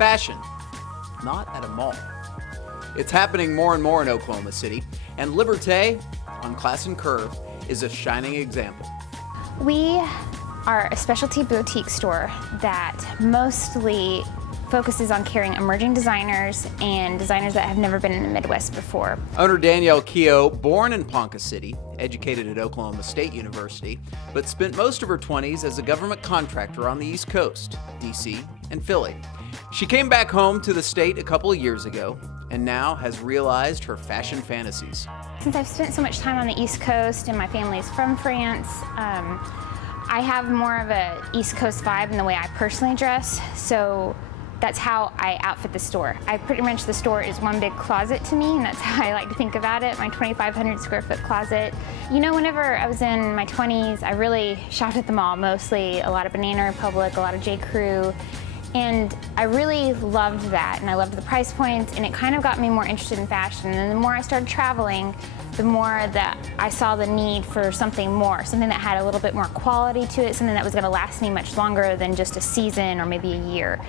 fashion, not at a mall. It's happening more and more in Oklahoma City, and Liberte on Class and Curve is a shining example. We are a specialty boutique store that mostly focuses on carrying emerging designers and designers that have never been in the Midwest before. Owner Danielle Keogh, born in Ponca City, educated at Oklahoma State University, but spent most of her 20s as a government contractor on the East Coast, DC and Philly. She came back home to the state a couple of years ago and now has realized her fashion fantasies. Since I've spent so much time on the East Coast and my family's from France, I have more of a East Coast vibe in the way I personally dress, so that's how I outfit the store. Pretty much the store is one big closet to me, and that's how I like to think about it, my 2,500 square foot closet. You know, whenever I was in my 20s, I really shopped at the mall, mostly a lot of Banana Republic, a lot of J. Crew, and I really loved that, and I loved the price points, and it kind of got me more interested in fashion. And the more I started traveling, the more that I saw the need for something more, something that had a little bit more quality to it, something that was gonna last me much longer than just a season or maybe a year.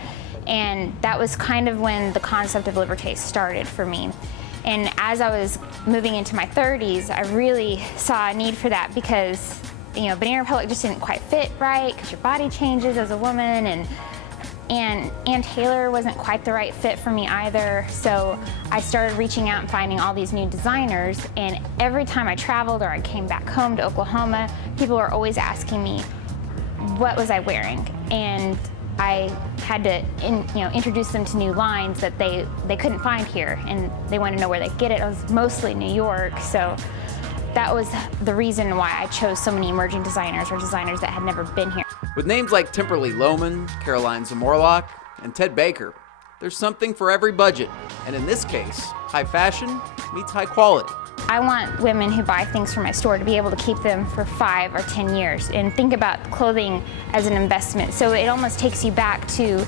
And that was kind of when the concept of Liberte started for me. And as I was moving into my 30s, I really saw a need for that because, you know, Banana Republic just didn't quite fit right because your body changes as a woman, and Ann Taylor wasn't quite the right fit for me either. So I started reaching out and finding all these new designers, and every time I traveled or I came back home to Oklahoma, people were always asking me, what was I wearing? And I had to introduce them to new lines that they couldn't find here, and they wanted to know where they get it. It was mostly New York, so that was the reason why I chose so many emerging designers or designers that had never been here. With names like Timberly Lohman, Caroline Zamorlock, and Ted Baker, there's something for every budget. And in this case, high fashion meets high quality. I want women who buy things from my store to be able to keep them for 5 or 10 years and think about clothing as an investment. So it almost takes you back to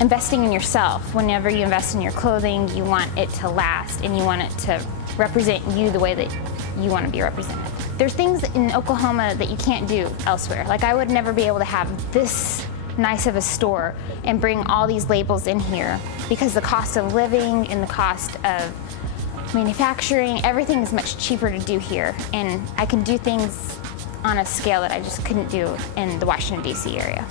investing in yourself. Whenever you invest in your clothing, you want it to last and you want it to represent you the way that you want to be represented. There's things in Oklahoma that you can't do elsewhere. Like, I would never be able to have this nice of a store and bring all these labels in here because the cost of living and the cost of manufacturing, everything is much cheaper to do here, and I can do things on a scale that I just couldn't do in the Washington, D.C. area.